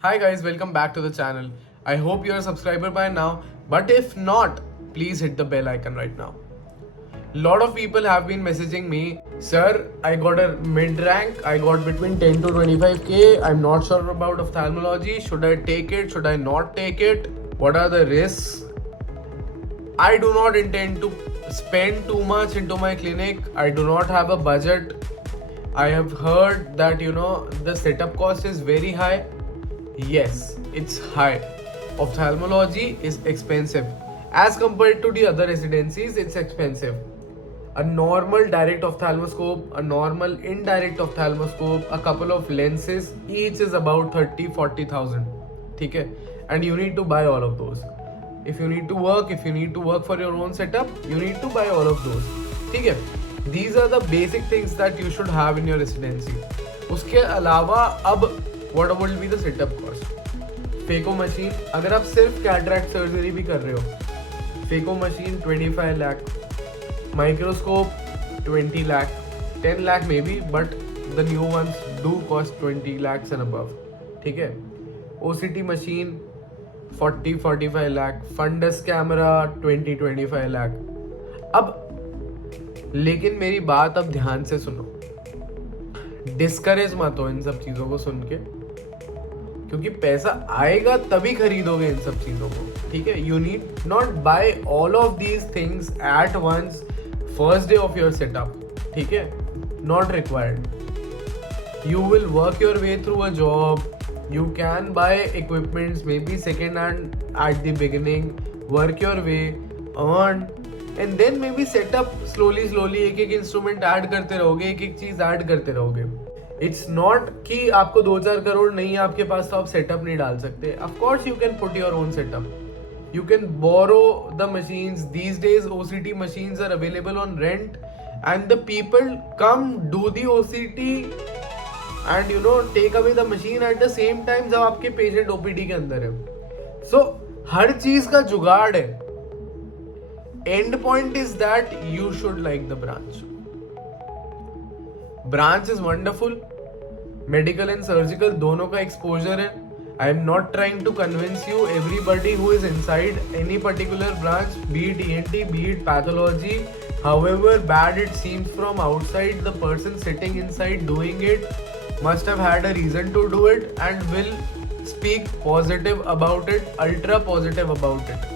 Hi guys, welcome back to the channel. I hope you're a subscriber by now, but if not, please hit the bell icon right now. Lot of people have been messaging me, sir, I got a mid rank, I got between 10 to 25k. I'm not sure about ophthalmology. Should I take it? Should I not take it? What are the risks? I do not intend to spend too much into my clinic. I do not have a budget. I have heard that the setup cost is very high. Yes, it's high. Ophthalmology is expensive. As compared to the other residencies, it's expensive. A normal direct ophthalmoscope, a normal indirect ophthalmoscope, a couple of lenses, each is about 30-40,000. Okay? And you need to buy all of those. If you need to work for your own setup, you need to buy all of those. ठीक है? These are the basic things that you should have in your residency. उसके अलावा अब what will be the setup cost? Phaco machine, अगर आप सिर्फ cataract surgery भी कर रहे हो, phaco machine 25 lakh, microscope 20 lakh, 10 lakh maybe, but the new ones do cost 20 lakhs and above. ठीक है? OCT machine 40-45 lakh, fundus camera 20-25 lakh. अब लेकिन मेरी बात अब ध्यान से सुनो, डिस्करेज मत हो इन सब चीजों को सुन के, क्योंकि पैसा आएगा तभी खरीदोगे इन सब चीजों को. ठीक है? You need not buy all of these things at once first day of your setup. ठीक है? Not required. You will work your way through a job. You can buy equipments maybe second hand at the beginning, work your way, earn, and then maybe set up slowly एक एक instrument add करते रहोगे, एक एक चीज add करते रहोगे. It's not कि आपको 2-4 करोड़ नहीं है आपके पास तो आप सेटअप नहीं डाल सकते. Of course you can put your own setup. You can borrow the machines. These days OCT machines are available on rent and the people come do the OCT and take away the machine at the same time जब आपके patient OPD के अंदर है. सो हर चीज का जुगाड़ है. And point is that you should like the branch. Branch is wonderful. Medical and surgical दोनों का एक्सपोजर है. I am not trying to convince you. Everybody who is inside any particular branch, be it ENT, be it pathology, however bad it seems from outside, the person sitting inside doing it must have had a reason to do it and will speak positive about it, ultra positive about it.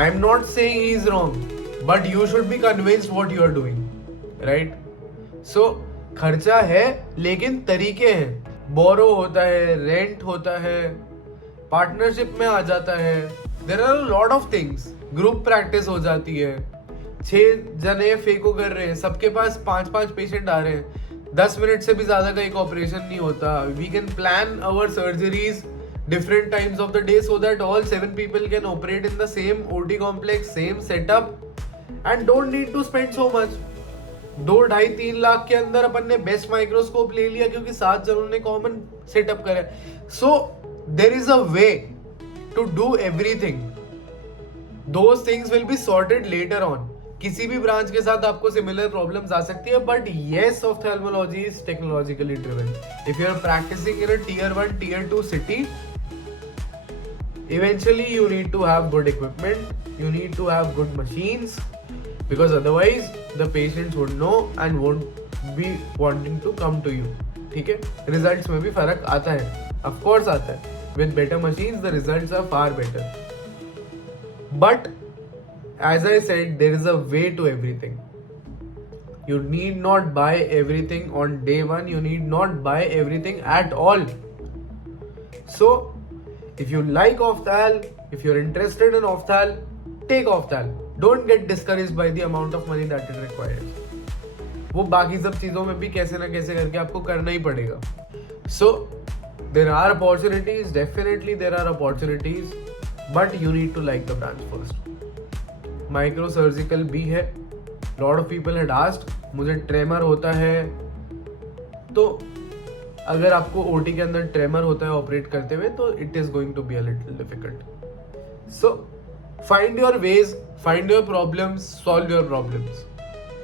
I am not saying he is wrong, but you should be convinced what you are doing, right? So खर्चा है लेकिन तरीके हैं. बोरो होता है, rent होता है, partnership में आ जाता है. There are a lot of things. ग्रुप प्रैक्टिस हो जाती है. 6 जने फेको कर रहे हैं, सबके पास 5-5 पेशेंट आ रहे हैं, 10 मिनट से भी ज्यादा का एक ऑपरेशन नहीं होता. We can plan our surgeries different times of the day so that all 7 people can operate in the same OT complex, same setup and don't need to spend so much. 2-2.5-3 lakh के अंदर अपन ने best microscope ले लिया क्योंकि 7 जनों ने common setup करे. So there is a way to do everything. Those things will be sorted later on. किसी भी ब्रांच के साथ आपको सिमिलर प्रॉब्लम्स आ सकती है, but yes ophthalmology is technologically driven. If you are practising in a tier 1, tier 2 city, eventually you need to have good equipment, you need to have good machines, because otherwise the patients would know and won't be wanting to come to you. ठीक है? Results में भी फर्क आता है, of course आता है. With better machines the results are far better. But as I said, there is a way to everything. You need not buy everything on day one. You need not buy everything at all. So, if you like Ophthal, if you're interested in Ophthal, take Ophthal. Don't get discouraged by the amount of money that it requires. वो बाकी सब चीज़ों में भी कैसे ना कैसे करके आपको करना ही पड़ेगा. So, there are opportunities. Definitely there are opportunities. But you need to like the branch first. Micro surgical भी है. Lot of people had asked, मुझे ट्रेमर होता है, तो अगर आपको ओटी के अंदर ट्रेमर होता है ऑपरेट करते हुए तो it is going to be a little difficult. So find your ways, find your problems, solve your problems.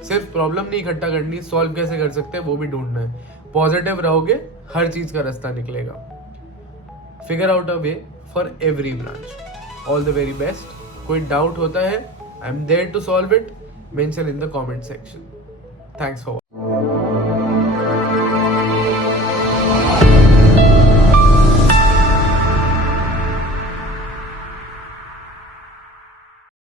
सिर्फ प्रॉब्लम नहीं इकट्ठा करनी, सॉल्व कैसे कर सकते हैं वो भी ढूंढना है. पॉजिटिव रहोगे, हर चीज का रास्ता निकलेगा. Figure out a way for every branch. All the very best. कोई डाउट होता है, I am there to solve it. Mention in the comment section. Thanks for